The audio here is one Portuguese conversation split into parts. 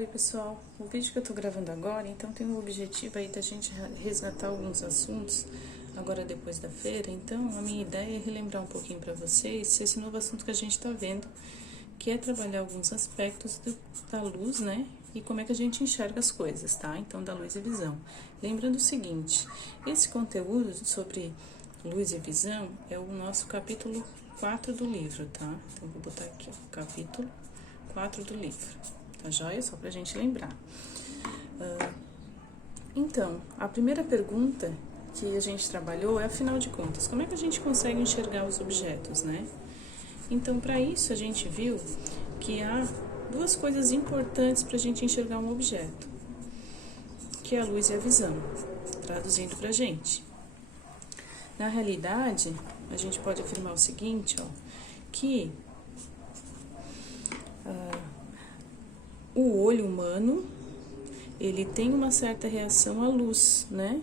Oi pessoal, o vídeo que eu tô gravando agora, então tem o objetivo aí da gente resgatar alguns assuntos agora depois da feira. Então a minha ideia é relembrar um pouquinho para vocês esse novo assunto que a gente tá vendo, que é trabalhar alguns aspectos da luz, né? E como é que a gente enxerga as coisas, tá? Então, da luz e visão. Lembrando o seguinte, esse conteúdo sobre luz e visão é o nosso capítulo 4 do livro, tá? Então, vou botar aqui, ó, capítulo 4 do livro, tá joia? Só pra gente lembrar. Então, a primeira pergunta que a gente trabalhou é, afinal de contas, como é que a gente consegue enxergar os objetos, né? Então, para isso, a gente viu que há duas coisas importantes para a gente enxergar um objeto, que é a luz e a visão, traduzindo para a gente. Na realidade, a gente pode afirmar o seguinte, ó, que o olho humano, ele tem uma certa reação à luz, né?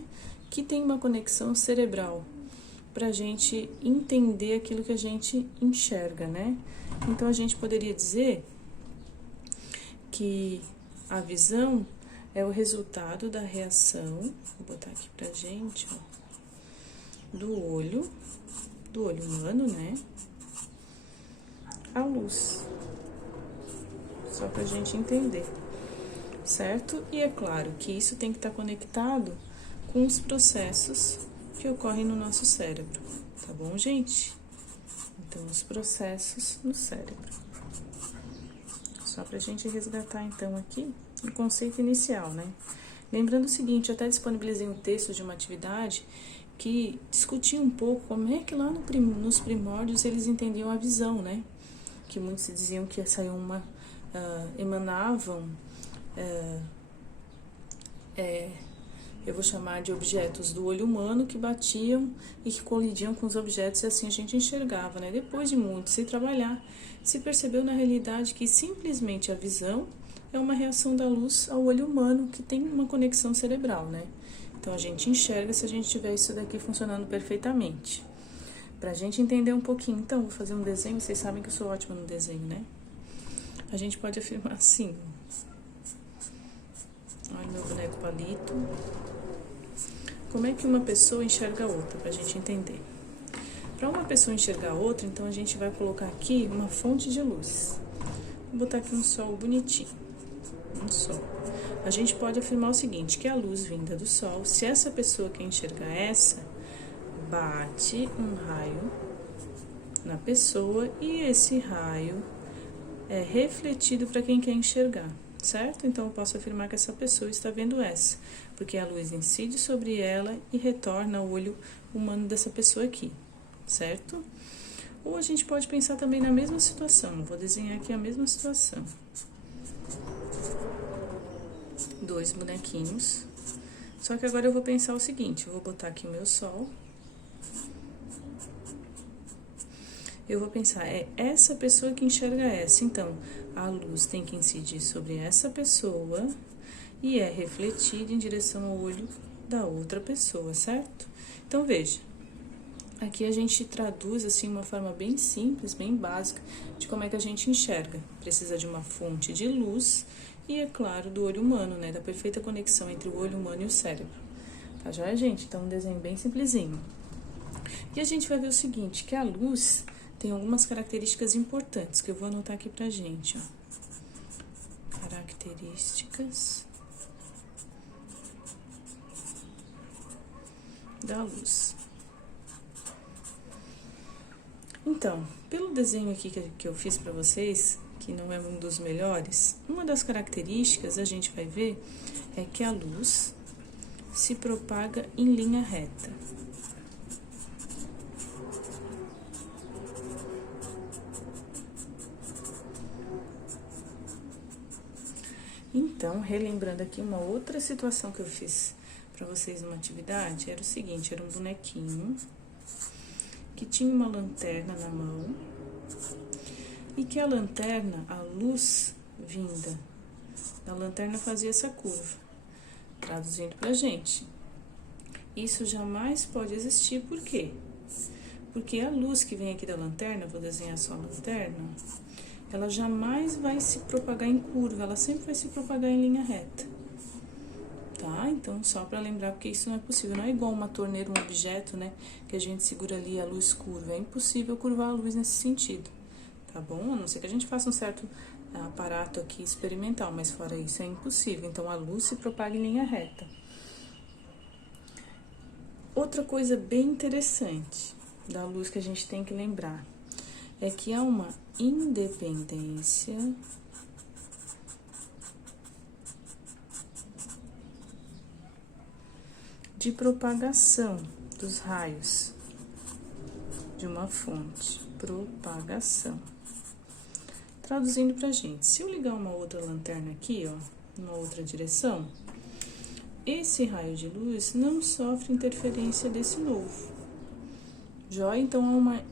Que tem uma conexão cerebral para a gente entender aquilo que a gente enxerga, né? Então, a gente poderia dizer que a visão é o resultado da reação, vou botar aqui pra gente, ó, do olho humano, né? A luz. Só pra gente entender, certo? E é claro que isso tem que estar conectado com os processos que ocorrem no nosso cérebro, tá bom, gente? Então, os processos no cérebro. Só pra gente resgatar, então, aqui o conceito inicial, né? Lembrando o seguinte, eu até disponibilizei um texto de uma atividade que discutia um pouco como é que lá nos primórdios eles entendiam a visão, né? Que muitos diziam que saiu emanavam, eu vou chamar de objetos do olho humano que batiam e que colidiam com os objetos, e assim a gente enxergava, né? Depois de muito se trabalhar, se percebeu na realidade que simplesmente a visão é uma reação da luz ao olho humano que tem uma conexão cerebral, né? Então a gente enxerga se a gente tiver isso daqui funcionando perfeitamente. Pra gente entender um pouquinho, então, vou fazer um desenho, vocês sabem que eu sou ótima no desenho, né? A gente pode afirmar assim, olha meu boneco palito. Como é que uma pessoa enxerga a outra, pra gente entender? Para uma pessoa enxergar a outra, então a gente vai colocar aqui uma fonte de luz. Vou botar aqui um sol bonitinho, um sol. A gente pode afirmar o seguinte, que a luz vinda do sol, se essa pessoa quer enxergar essa, bate um raio na pessoa e esse raio é refletido para quem quer enxergar, certo? Então, eu posso afirmar que essa pessoa está vendo essa, porque a luz incide sobre ela e retorna ao olho humano dessa pessoa aqui, certo? Ou a gente pode pensar também na mesma situação, vou desenhar aqui a mesma situação. Dois bonequinhos, só que agora eu vou pensar o seguinte, eu vou botar aqui o meu sol. Eu vou pensar, é essa pessoa que enxerga essa, então a luz tem que incidir sobre essa pessoa e é refletida em direção ao olho da outra pessoa, certo? Então, veja, aqui a gente traduz assim uma forma bem simples, bem básica de como é que a gente enxerga. Precisa de uma fonte de luz e, é claro, do olho humano, né? Da perfeita conexão entre o olho humano e o cérebro. Tá joia, gente? Então, um desenho bem simplesinho. E a gente vai ver o seguinte, que a luz tem algumas características importantes que eu vou anotar aqui pra gente, ó. Características da luz. Então, pelo desenho aqui que eu fiz pra vocês, que não é um dos melhores, uma das características a gente vai ver é que a luz se propaga em linha reta. Então, relembrando aqui uma outra situação que eu fiz para vocês numa atividade, era o seguinte, era um bonequinho que tinha uma lanterna na mão e que a lanterna, a luz vinda da lanterna fazia essa curva, traduzindo pra gente. Isso jamais pode existir, por quê? Porque a luz que vem aqui da lanterna, vou desenhar só a lanterna, ela jamais vai se propagar em curva, ela sempre vai se propagar em linha reta. Tá? Então, só para lembrar, porque isso não é possível. Não é igual uma torneira, um objeto, né? Que a gente segura ali a luz curva. É impossível curvar a luz nesse sentido. Tá bom? A não ser que a gente faça um certo aparato aqui experimental, mas fora isso é impossível. Então, a luz se propaga em linha reta. Outra coisa bem interessante da luz que a gente tem que lembrar é que há uma independência de propagação dos raios de uma fonte. Propagação. Traduzindo pra gente, se eu ligar uma outra lanterna aqui, ó, numa outra direção, esse raio de luz não sofre interferência desse novo. Joia? Então, há uma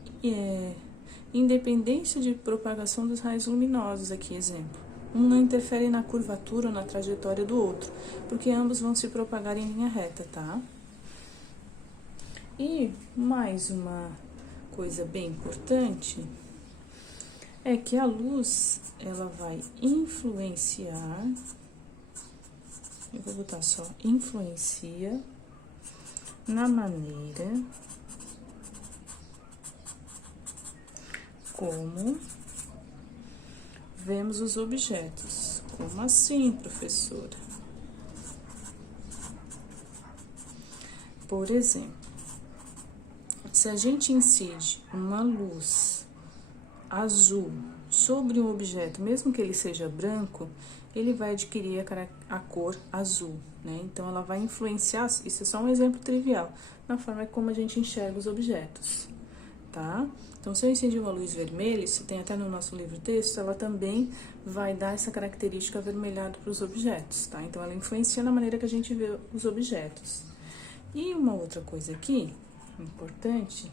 independência de propagação dos raios luminosos aqui, exemplo. Um não interfere na curvatura ou na trajetória do outro, porque ambos vão se propagar em linha reta, tá? E mais uma coisa bem importante é que a luz, ela vai influenciar, eu vou botar só influencia na maneira como vemos os objetos. Como assim, professora? Por exemplo, se a gente incide uma luz azul sobre um objeto, mesmo que ele seja branco, ele vai adquirir a cor azul, né? Então, ela vai influenciar, isso é só um exemplo trivial, na forma como a gente enxerga os objetos, tá? Então, se eu incidir uma luz vermelha, isso tem até no nosso livro-texto, ela também vai dar essa característica avermelhada para os objetos, tá? Então, ela influencia na maneira que a gente vê os objetos. E uma outra coisa aqui, importante,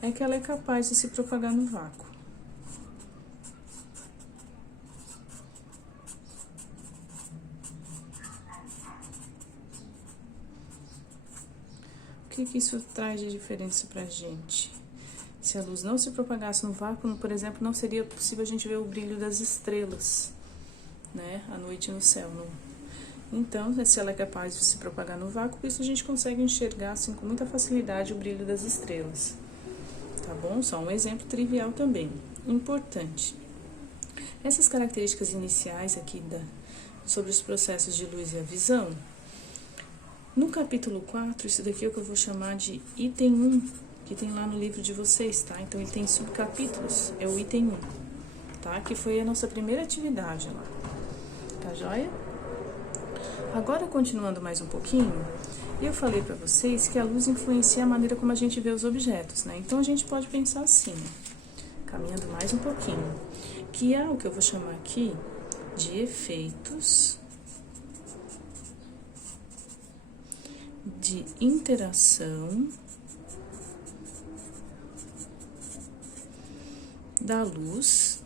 é que ela é capaz de se propagar no vácuo. O que isso traz de diferença pra gente? Se a luz não se propagasse no vácuo, por exemplo, não seria possível a gente ver o brilho das estrelas, né, à noite no céu. Então, se ela é capaz de se propagar no vácuo, isso a gente consegue enxergar, assim, com muita facilidade o brilho das estrelas. Tá bom? Só um exemplo trivial também. Importante. Essas características iniciais aqui sobre os processos de luz e a visão, no capítulo 4, isso daqui é o que eu vou chamar de item 1, que tem lá no livro de vocês, tá? Então, ele tem subcapítulos, é o item 1, tá? Que foi a nossa primeira atividade lá. Tá joia? Agora, continuando mais um pouquinho, eu falei para vocês que a luz influencia a maneira como a gente vê os objetos, né? Então, a gente pode pensar assim, caminhando mais um pouquinho, que há o que eu vou chamar aqui de efeitos de interação da luz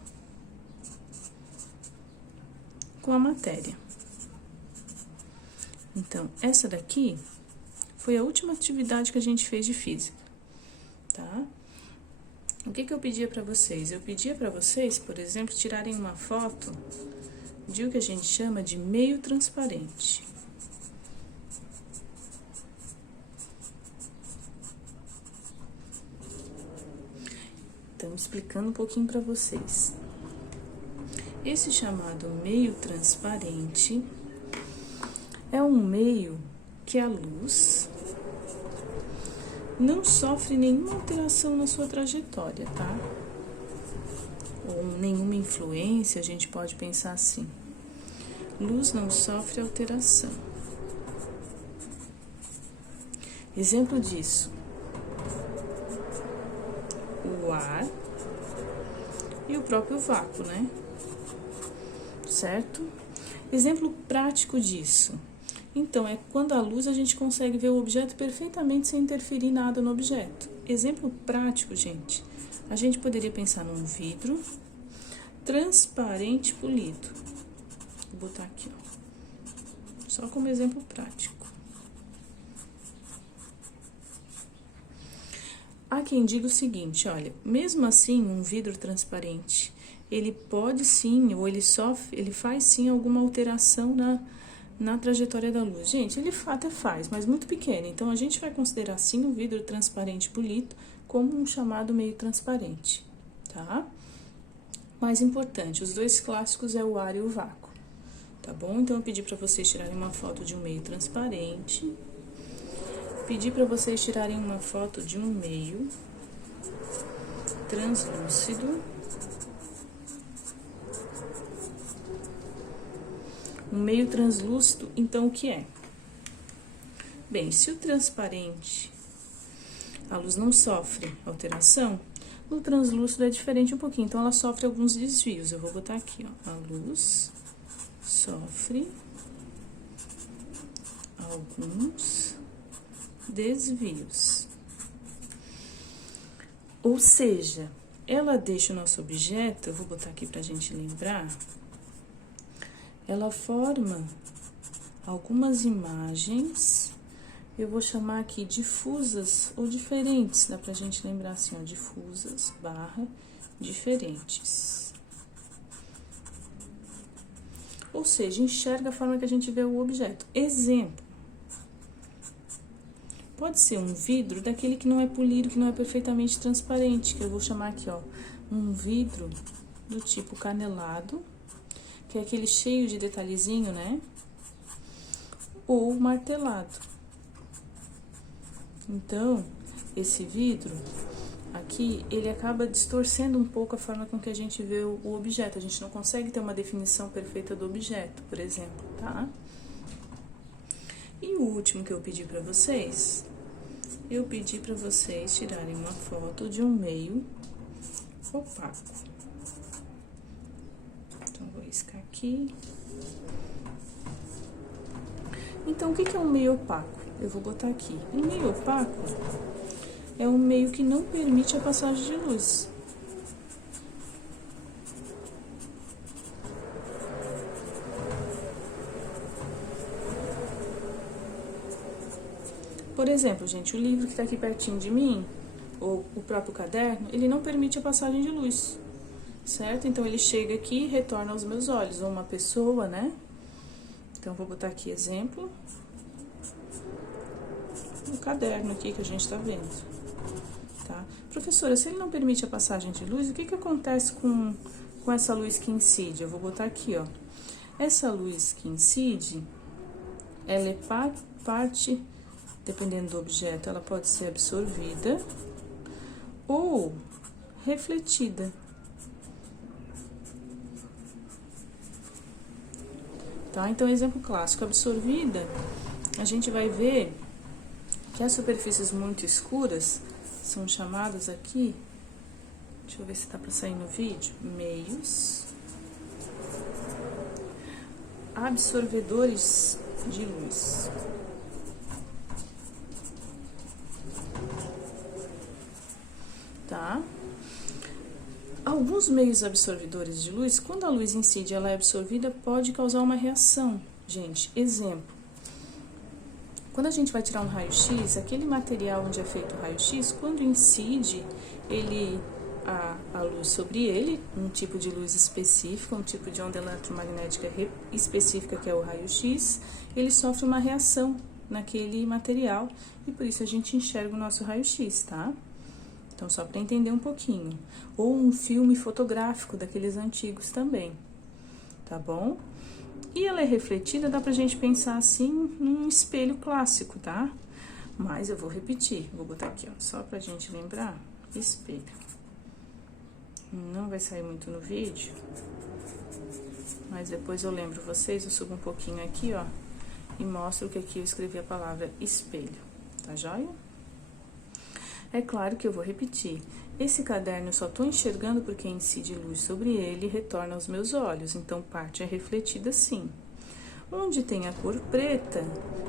com a matéria. Então, essa daqui foi a última atividade que a gente fez de física, tá? O que eu pedia para vocês? Eu pedia para vocês, por exemplo, tirarem uma foto de o que a gente chama de meio transparente. Então, explicando um pouquinho para vocês. Esse chamado meio transparente é um meio que a luz não sofre nenhuma alteração na sua trajetória, tá? Ou nenhuma influência, a gente pode pensar assim. Luz não sofre alteração. Exemplo disso: o ar e o próprio vácuo, né? Certo? Exemplo prático disso. Então, é quando a luz a gente consegue ver o objeto perfeitamente sem interferir nada no objeto. Exemplo prático, gente. A gente poderia pensar num vidro transparente polido. Vou botar aqui, ó. Só como exemplo prático. Há quem diga o seguinte, olha, mesmo assim, um vidro transparente ele pode sim, ou ele faz sim alguma alteração na trajetória da luz. Gente, ele até faz, mas muito pequeno. Então, a gente vai considerar sim o vidro transparente polito como um chamado meio transparente, tá? Mais importante, os dois clássicos é o ar e o vácuo, tá bom? Então, eu pedi para vocês tirarem uma foto de um meio transparente. Pedi para vocês tirarem uma foto de um meio translúcido. Um meio translúcido, então, o que é? Bem, se o transparente, a luz não sofre alteração, no translúcido é diferente um pouquinho, então ela sofre alguns desvios. Eu vou botar aqui, ó, a luz sofre alguns desvios. Ou seja, ela deixa o nosso objeto, eu vou botar aqui pra gente lembrar, ela forma algumas imagens, eu vou chamar aqui difusas ou diferentes, dá pra gente lembrar assim, ó, difusas barra diferentes. Ou seja, enxerga a forma que a gente vê o objeto. Exemplo, pode ser um vidro daquele que não é polido, que não é perfeitamente transparente, que eu vou chamar aqui, ó, um vidro do tipo canelado, que é aquele cheio de detalhezinho, né? Ou martelado. Então, esse vidro aqui, ele acaba distorcendo um pouco a forma com que a gente vê o objeto. A gente não consegue ter uma definição perfeita do objeto, por exemplo, tá? E o último que eu pedi pra vocês, eu pedi pra vocês tirarem uma foto de um meio opaco. Então, vou riscar aqui. Então, o que é um meio opaco? Eu vou botar aqui. Um meio opaco é um meio que não permite a passagem de luz. Por exemplo, gente, o livro que tá aqui pertinho de mim, ou o próprio caderno, ele não permite a passagem de luz, certo? Então, ele chega aqui e retorna aos meus olhos, ou uma pessoa, né? Então, vou botar aqui exemplo. O caderno aqui que a gente tá vendo, tá? Professora, se ele não permite a passagem de luz, o que acontece com essa luz que incide? Eu vou botar aqui, ó. Essa luz que incide, ela é parte, dependendo do objeto, ela pode ser absorvida ou refletida. Tá? Então, exemplo clássico, absorvida, a gente vai ver que as superfícies muito escuras são chamadas aqui, deixa eu ver se dá pra sair no vídeo, meios absorvedores de luz. Tá? Alguns meios absorvedores de luz, quando a luz incide e ela é absorvida, pode causar uma reação. Gente, exemplo. Quando a gente vai tirar um raio-x, aquele material onde é feito o raio-x, quando incide a luz sobre ele, um tipo de luz específica, um tipo de onda eletromagnética específica, que é o raio-x, ele sofre uma reação naquele material e por isso a gente enxerga o nosso raio-x, tá? Então, só para entender um pouquinho. Ou um filme fotográfico daqueles antigos também, tá bom? E ela é refletida, dá pra gente pensar assim num espelho clássico, tá? Mas eu vou repetir, vou botar aqui, ó, só pra gente lembrar, espelho. Não vai sair muito no vídeo, mas depois eu lembro vocês, eu subo um pouquinho aqui, ó, e mostro que aqui eu escrevi a palavra espelho, tá joia? É claro que eu vou repetir. Esse caderno eu só tô enxergando porque incide luz sobre ele e retorna aos meus olhos, então parte é refletida sim. Onde tem a cor preta,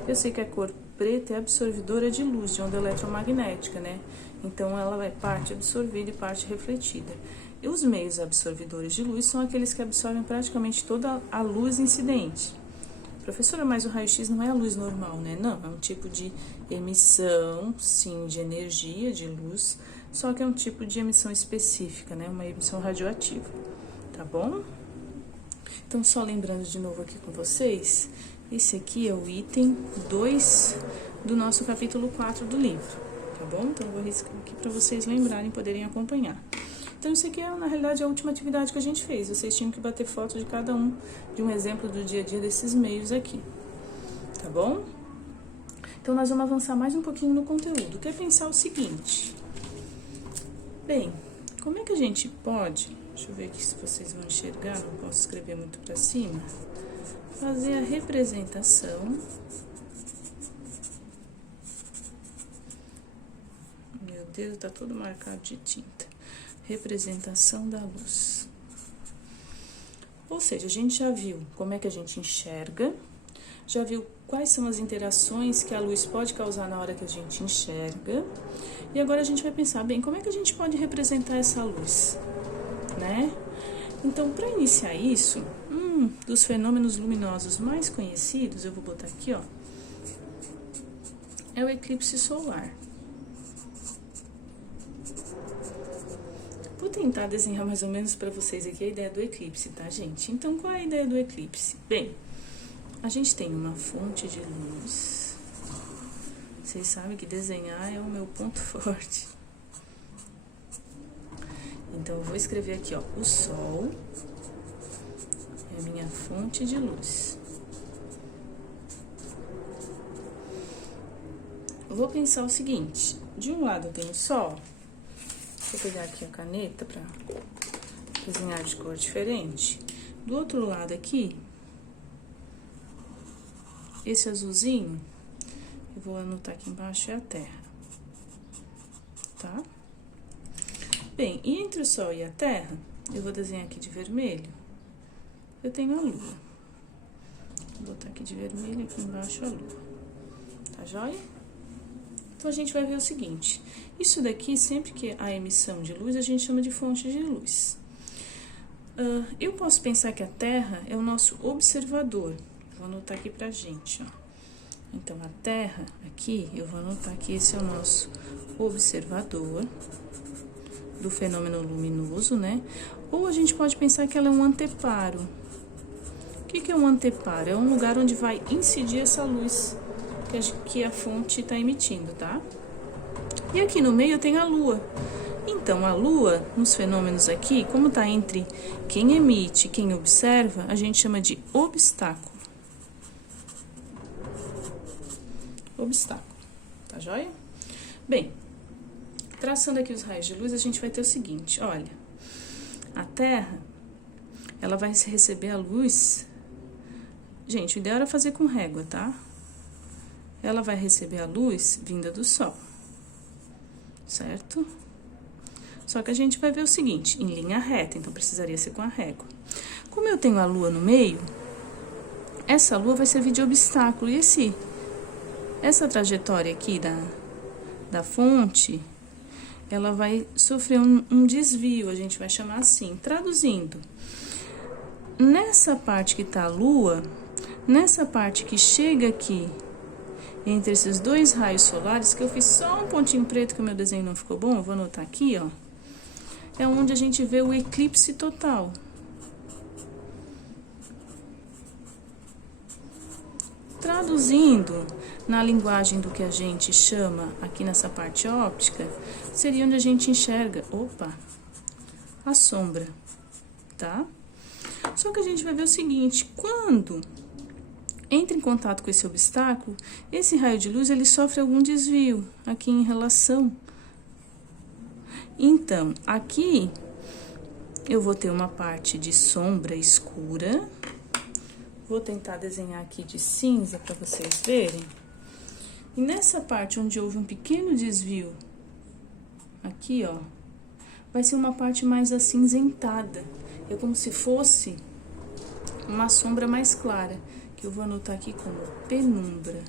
eu sei que a cor preta é absorvedora de luz, de onda eletromagnética, né? Então, ela é parte absorvida e parte refletida. E os meios absorvedores de luz são aqueles que absorvem praticamente toda a luz incidente. Professora, mas o raio-x não é a luz normal, né? Não, é um tipo de emissão, sim, de energia, de luz, só que é um tipo de emissão específica, né? Uma emissão radioativa, tá bom? Então, só lembrando de novo aqui com vocês, esse aqui é o item 2 do nosso capítulo 4 do livro, tá bom? Então, eu vou riscar aqui para vocês lembrarem e poderem acompanhar. Então, isso aqui é, na realidade, a última atividade que a gente fez. Vocês tinham que bater foto de cada um, de um exemplo do dia a dia desses meios aqui, tá bom? Então, nós vamos avançar mais um pouquinho no conteúdo. Quer pensar o seguinte? Bem, como é que a gente pode, deixa eu ver aqui se vocês vão enxergar, não posso escrever muito para cima, fazer a representação, meu Deus, tá todo marcado de tinta, representação da luz. Ou seja, a gente já viu como é que a gente enxerga, já viu quais são as interações que a luz pode causar na hora que a gente enxerga, e agora a gente vai pensar, bem, como é que a gente pode representar essa luz, né? Então, para iniciar isso, dos fenômenos luminosos mais conhecidos, eu vou botar aqui, ó, é o eclipse solar. Vou tentar desenhar mais ou menos para vocês aqui a ideia do eclipse, tá, gente? Então, qual é a ideia do eclipse? Bem, a gente tem uma fonte de luz. Vocês sabem que desenhar é o meu ponto forte. Então, eu vou escrever aqui, ó, o Sol é a minha fonte de luz. Eu vou pensar o seguinte, de um lado tem o Sol, vou pegar aqui a caneta para desenhar de cor diferente. Do outro lado aqui, esse azulzinho, eu vou anotar aqui embaixo, é a Terra, tá? Bem, e entre o Sol e a Terra, eu vou desenhar aqui de vermelho, eu tenho a Lua. Vou botar aqui de vermelho, aqui embaixo a Lua, tá joia? Então, a gente vai ver o seguinte, isso daqui, sempre que há emissão de luz, a gente chama de fonte de luz. Eu posso pensar que a Terra é o nosso observador, vou anotar aqui pra gente, ó. Então, a Terra, aqui, eu vou anotar que esse é o nosso observador do fenômeno luminoso, né? Ou a gente pode pensar que ela é um anteparo. O que é um anteparo? É um lugar onde vai incidir essa luz que a fonte está emitindo, tá? E aqui no meio eu tenho a Lua. Então, a Lua, nos fenômenos aqui, como está entre quem emite e quem observa, a gente chama de obstáculo. Obstáculo, tá joia? Bem, traçando aqui os raios de luz, a gente vai ter o seguinte, olha, a Terra, ela vai receber a luz, gente, o ideal era fazer com régua, tá? Ela vai receber a luz vinda do Sol, certo? Só que a gente vai ver o seguinte, em linha reta, então precisaria ser com a régua. Como eu tenho a Lua no meio, essa Lua vai servir de obstáculo, e essa trajetória aqui da fonte, ela vai sofrer um desvio, a gente vai chamar assim. Traduzindo, nessa parte que tá a Lua, nessa parte que chega aqui, entre esses dois raios solares, que eu fiz só um pontinho preto, que o meu desenho não ficou bom, eu vou anotar aqui, ó, é onde a gente vê o eclipse total. Traduzindo, na linguagem do que a gente chama aqui nessa parte óptica, seria onde a gente enxerga, a sombra, tá? Só que a gente vai ver o seguinte, quando entra em contato com esse obstáculo, esse raio de luz, ele sofre algum desvio aqui em relação. Então, aqui eu vou ter uma parte de sombra escura. Vou tentar desenhar aqui de cinza para vocês verem. E nessa parte onde houve um pequeno desvio, aqui, ó, vai ser uma parte mais acinzentada. É como se fosse uma sombra mais clara, que eu vou anotar aqui como penumbra.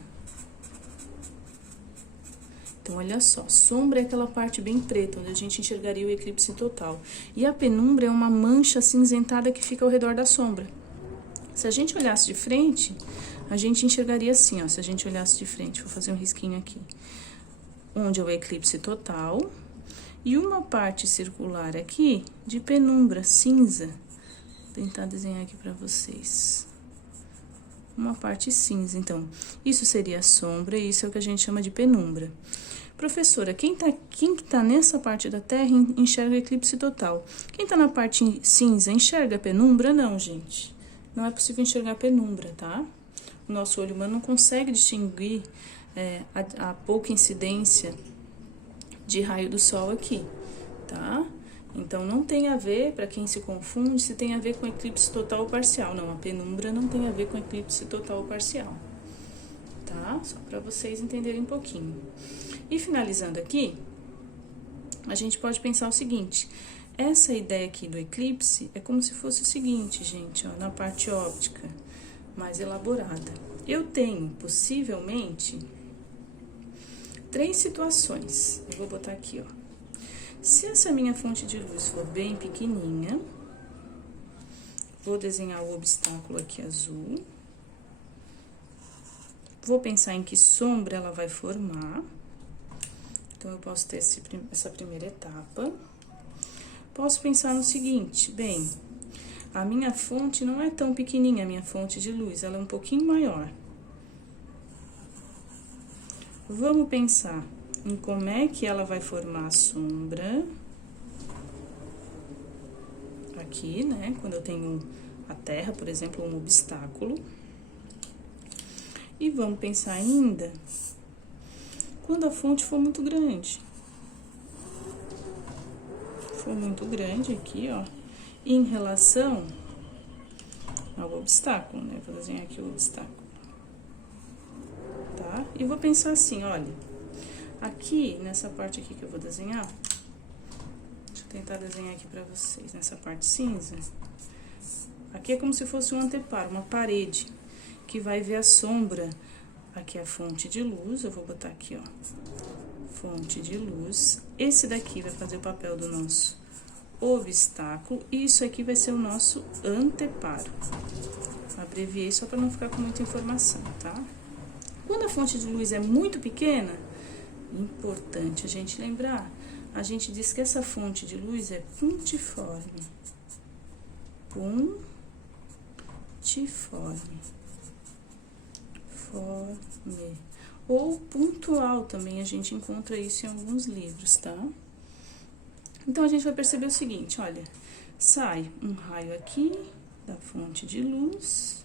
Então, olha só, sombra é aquela parte bem preta, onde a gente enxergaria o eclipse total. E a penumbra é uma mancha acinzentada que fica ao redor da sombra. Se a gente olhasse de frente, a gente enxergaria assim, ó. Se a gente olhasse de frente, vou fazer um risquinho aqui. Onde é o eclipse total. E uma parte circular aqui de penumbra, cinza, tentar desenhar aqui pra vocês. Uma parte cinza, então, isso seria a sombra e isso é o que a gente chama de penumbra. Professora, quem tá nessa parte da Terra enxerga eclipse total. Quem tá na parte cinza enxerga penumbra? Não, gente. Não é possível enxergar penumbra, tá? O nosso olho humano não consegue distinguir a pouca incidência de raio do sol aqui, tá? Então, não tem a ver, para quem se confunde, se tem a ver com eclipse total ou parcial. Não, a penumbra não tem a ver com eclipse total ou parcial, tá? Só para vocês entenderem um pouquinho. E finalizando aqui, a gente pode pensar o seguinte: essa ideia aqui do eclipse é como se fosse o seguinte, gente, ó, na parte óptica mais elaborada. Eu tenho, possivelmente, 3 situações. Eu vou botar aqui, ó. Se essa minha fonte de luz for bem pequenininha, vou desenhar o obstáculo aqui azul. Vou pensar em que sombra ela vai formar. Então, eu posso ter essa primeira etapa. Posso pensar no seguinte: bem, a minha fonte não é tão pequenininha, a minha fonte de luz, ela é um pouquinho maior. Vamos pensar em como é que ela vai formar a sombra. Aqui, né? Quando eu tenho a Terra, por exemplo, um obstáculo. E vamos pensar ainda quando a fonte for muito grande. For muito grande aqui, ó, em relação ao obstáculo, né? Vou desenhar aqui o obstáculo. Tá? E vou pensar assim, olha, aqui, nessa parte aqui que eu vou desenhar, deixa eu tentar desenhar aqui pra vocês, nessa parte cinza, aqui é como se fosse um anteparo, uma parede, que vai ver a sombra. Aqui é a fonte de luz, eu vou botar aqui, ó, fonte de luz. Esse daqui vai fazer o papel do nosso obstáculo, e isso aqui vai ser o nosso anteparo. Abreviei só para não ficar com muita informação, tá? Quando a fonte de luz é muito pequena, importante a gente lembrar, a gente diz que essa fonte de luz é puntiforme. Puntiforme. Ou pontual também, a gente encontra isso em alguns livros, tá? Então, a gente vai perceber o seguinte, olha, sai um raio aqui da fonte de luz,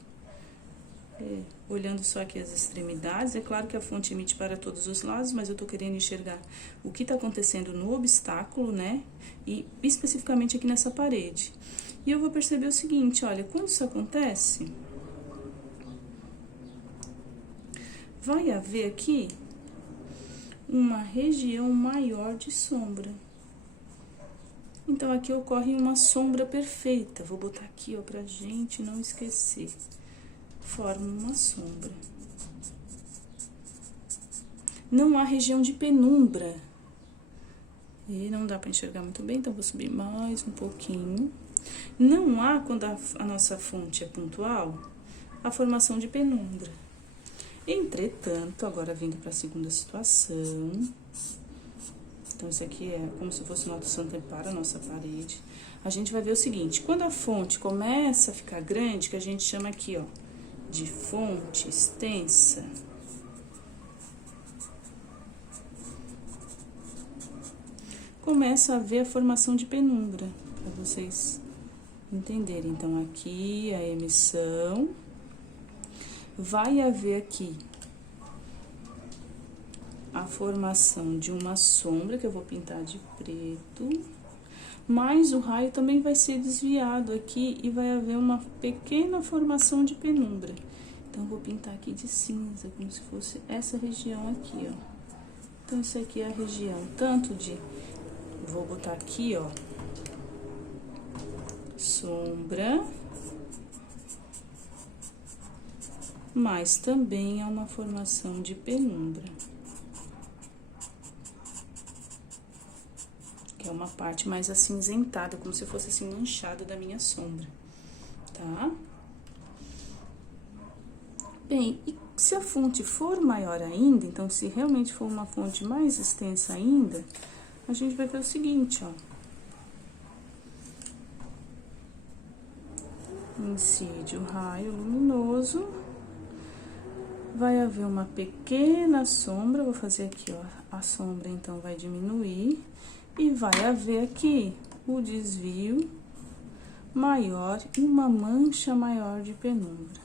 olhando só aqui as extremidades, é claro que a fonte emite para todos os lados, mas eu tô querendo enxergar o que tá acontecendo no obstáculo, né? E especificamente aqui nessa parede. E eu vou perceber o seguinte, olha, quando isso acontece, vai haver aqui uma região maior de sombra. Então, aqui ocorre uma sombra perfeita. Vou botar aqui, ó, pra gente não esquecer. Forma uma sombra. Não há região de penumbra. E não dá pra enxergar muito bem, então vou subir mais um pouquinho. Não há, quando a nossa fonte é pontual, a formação de penumbra. Entretanto, agora vindo para a segunda situação, então isso aqui é como se fosse o nosso anteparo, a nossa parede. A gente vai ver o seguinte: quando a fonte começa a ficar grande, que a gente chama aqui, ó, de fonte extensa, começa a haver a formação de penumbra, para vocês entenderem. Então, aqui a emissão. Vai haver aqui a formação de uma sombra, que eu vou pintar de preto, mas o raio também vai ser desviado aqui e vai haver uma pequena formação de penumbra. Então, eu vou pintar aqui de cinza, como se fosse essa região aqui, ó. Então, isso aqui é a região tanto de... Vou botar aqui, ó, sombra... mas também é uma formação de penumbra, que é uma parte mais acinzentada, como se fosse assim manchada da minha sombra, tá? Bem, e se a fonte for maior ainda, então se realmente for uma fonte mais extensa ainda, a gente vai ver o seguinte, ó. incide o raio luminoso, vai haver uma pequena sombra, vou fazer aqui, ó, a sombra então vai diminuir, e vai haver aqui o desvio maior e uma mancha maior de penumbra.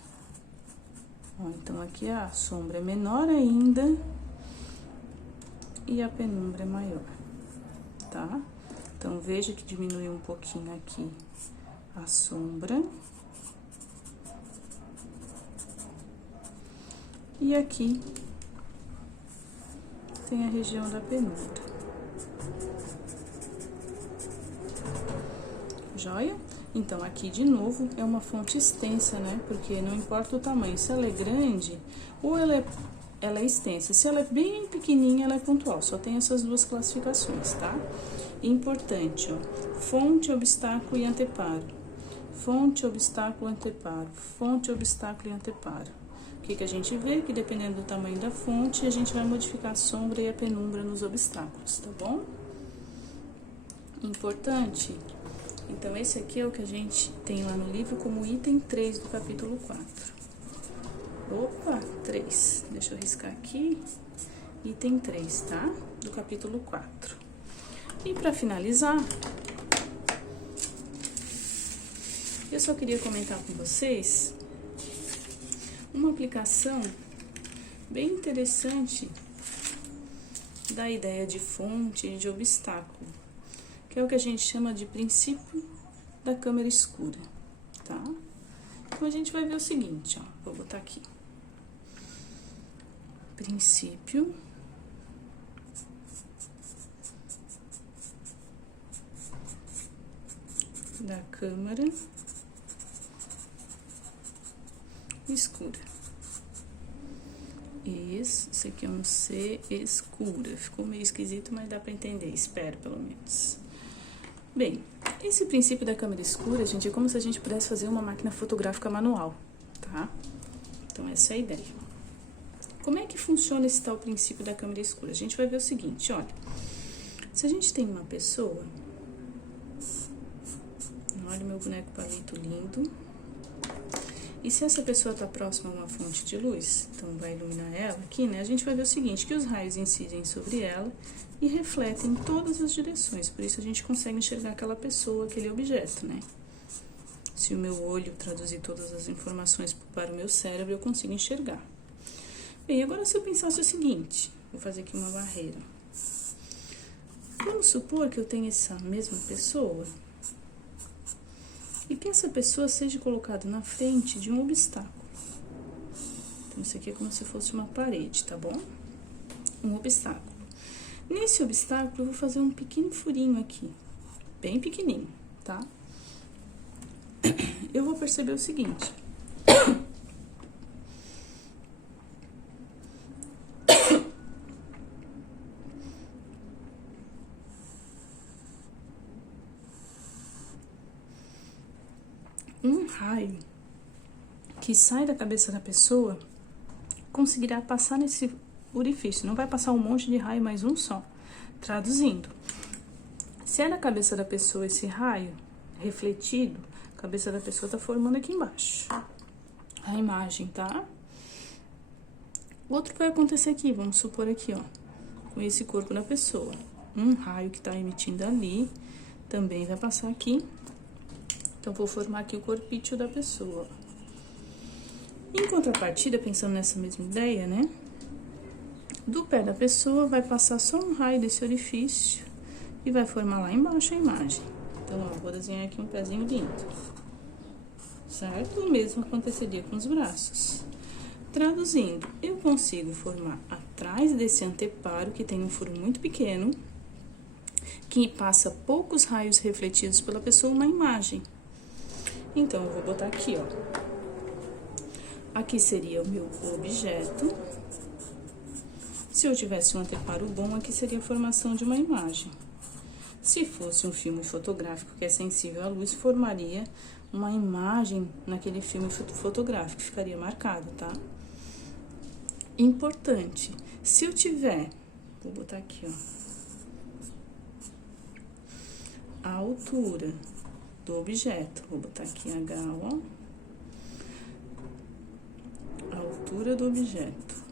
Ó, então, aqui a sombra é menor ainda e a penumbra é maior, tá? Então, veja que diminui um pouquinho aqui a sombra. E aqui tem a região da penumbra. Joia? Então, aqui, de novo, é uma fonte extensa, né? Porque não importa o tamanho, se ela é grande ou ela é extensa. Se ela é bem pequenininha, ela é pontual. Só tem essas duas classificações, tá? Importante, ó. Fonte, obstáculo e anteparo. Fonte, obstáculo, anteparo. Fonte, obstáculo e anteparo. O que que a gente vê? Que dependendo do tamanho da fonte, a gente vai modificar a sombra e a penumbra nos obstáculos, tá bom? Importante. Então, esse aqui é o que a gente tem lá no livro como item 3 do capítulo 4. Opa, 3. Deixa eu riscar aqui. Item 3, tá? Do capítulo 4. E para finalizar, eu só queria comentar com vocês uma aplicação bem interessante da ideia de fonte e de obstáculo, que é o que a gente chama de princípio da câmera escura, tá? Então, a gente vai ver o seguinte, ó, vou botar aqui. Princípio da câmera escura. Isso aqui é um C escura. Ficou meio esquisito, mas dá pra entender, espero pelo menos. Bem, esse princípio da câmera escura, gente, é como se a gente pudesse fazer uma máquina fotográfica manual, tá? Então, essa é a ideia. Como é que funciona esse tal princípio da câmera escura? A gente vai ver o seguinte, olha. Se a gente tem uma pessoa... Olha o meu boneco palito lindo. E se essa pessoa tá próxima a uma fonte de luz, então vai iluminar ela aqui, né? A gente vai ver o seguinte, que os raios incidem sobre ela e refletem em todas as direções. Por isso a gente consegue enxergar aquela pessoa, aquele objeto, né? Se o meu olho traduzir todas as informações para o meu cérebro, eu consigo enxergar. Bem, agora se eu pensasse o seguinte, vou fazer aqui uma barreira. Vamos supor que eu tenho essa mesma pessoa e que essa pessoa seja colocada na frente de um obstáculo. Então, isso aqui é como se fosse uma parede, tá bom? Um obstáculo. Nesse obstáculo, eu vou fazer um pequeno furinho aqui, bem pequenininho, tá? Eu vou perceber o seguinte. Um raio que sai da cabeça da pessoa conseguirá passar nesse orifício. Não vai passar um monte de raio, mas um só. Traduzindo, se é na cabeça da pessoa esse raio refletido, a cabeça da pessoa tá formando aqui embaixo a imagem, tá? O outro vai acontecer aqui, vamos supor aqui, ó, com esse corpo da pessoa. Um raio que tá emitindo ali também vai passar aqui. Então, vou formar aqui o corpício da pessoa. Em contrapartida, pensando nessa mesma ideia, né? Do pé da pessoa vai passar só um raio desse orifício e vai formar lá embaixo a imagem. Então, ó, vou desenhar aqui um pezinho lindo. Certo? O mesmo aconteceria com os braços. Traduzindo, eu consigo formar atrás desse anteparo, que tem um furo muito pequeno, que passa poucos raios refletidos pela pessoa, uma imagem. Então, eu vou botar aqui, ó. Aqui seria o meu objeto. Se eu tivesse um anteparo bom, aqui seria a formação de uma imagem. Se fosse um filme fotográfico que é sensível à luz, formaria uma imagem naquele filme fotográfico, ficaria marcado, tá? Importante, se eu tiver, vou botar aqui, ó, a altura do objeto, vou botar aqui H, ó, altura do objeto.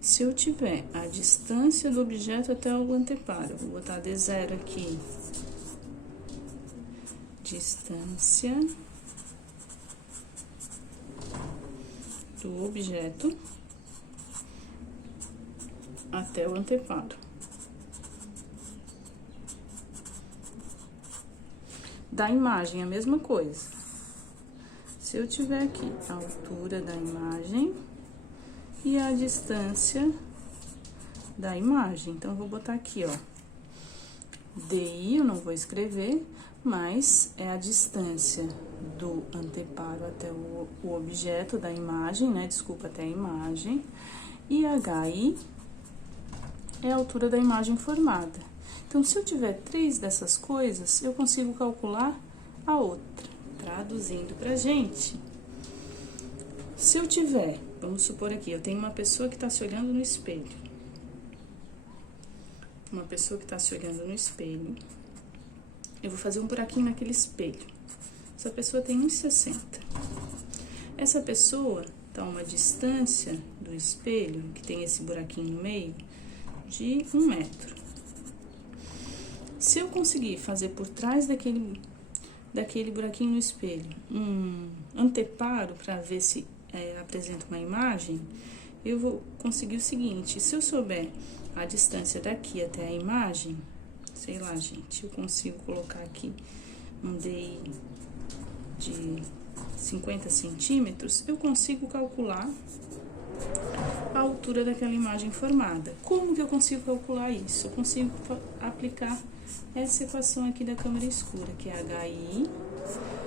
Se eu tiver a distância do objeto até o anteparo, vou botar D0 aqui. Distância do objeto até o anteparo. Da imagem, a mesma coisa. Se eu tiver aqui a altura da imagem e a distância da imagem. Então, eu vou botar aqui, ó, DI, eu não vou escrever, mas é a distância do anteparo até o objeto da imagem, né? Desculpa, até a imagem. E HI é a altura da imagem formada. Então, se eu tiver 3 dessas coisas, eu consigo calcular a outra. Traduzindo pra gente. Se eu tiver, vamos supor aqui, eu tenho uma pessoa que está se olhando no espelho. Uma pessoa que está se olhando no espelho. Eu vou fazer um buraquinho naquele espelho. Essa pessoa tem 1,60. Essa pessoa está a uma distância do espelho, que tem esse buraquinho no meio, de 1 metro. Se eu conseguir fazer por trás daquele buraquinho no espelho um anteparo para ver se apresenta uma imagem, eu vou conseguir o seguinte: se eu souber a distância daqui até a imagem, sei lá, gente, eu consigo colocar aqui um DI de 50 centímetros, eu consigo calcular a altura daquela imagem formada. Como que eu consigo calcular isso? Eu consigo aplicar essa equação aqui da câmera escura, que é HI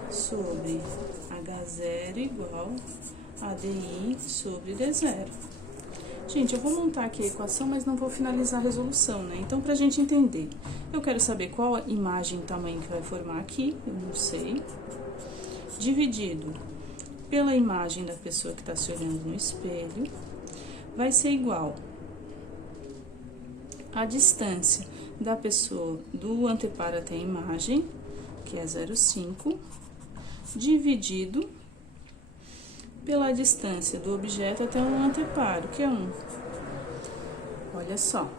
sobre H0 igual a DI sobre D0. Gente, eu vou montar aqui a equação, mas não vou finalizar a resolução, né? Então, pra gente entender, eu quero saber qual a imagem e tamanho que vai formar aqui, eu não sei, dividido pela imagem da pessoa que tá se olhando no espelho, vai ser igual a distância da pessoa do anteparo até a imagem, que é 0,5, dividido pela distância do objeto até o anteparo, que é 1. Olha só.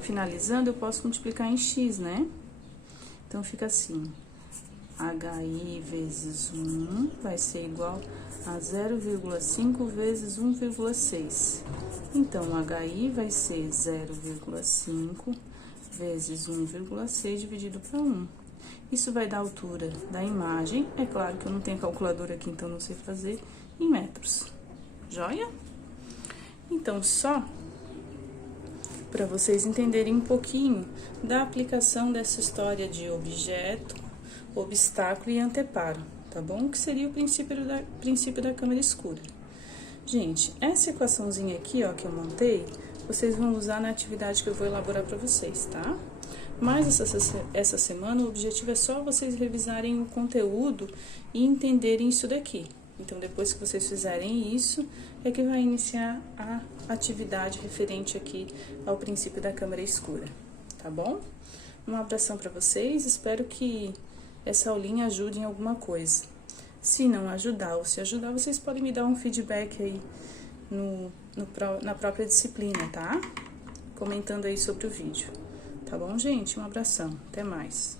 Finalizando, eu posso multiplicar em x, né? Então, fica assim. HI vezes 1 vai ser igual a 0,5 vezes 1,6. Então, HI vai ser 0,5 vezes 1,6 dividido por 1. Isso vai dar a altura da imagem. É claro que eu não tenho calculadora aqui, então não sei fazer, em metros. Joia? Então, só para vocês entenderem um pouquinho da aplicação dessa história de objeto, obstáculo e anteparo, tá bom? Que seria o princípio da câmera escura. Gente, essa equaçãozinha aqui, ó, que eu montei, vocês vão usar na atividade que eu vou elaborar para vocês, tá? Mas essa semana o objetivo é só vocês revisarem o conteúdo e entenderem isso daqui. Então, depois que vocês fizerem isso, é que vai iniciar a atividade referente aqui ao princípio da câmera escura, tá bom? Um abração para vocês, espero que essa aulinha ajude em alguma coisa. Se não ajudar ou se ajudar, vocês podem me dar um feedback aí na própria disciplina, tá? Comentando aí sobre o vídeo. Tá bom, gente? Um abração. Até mais.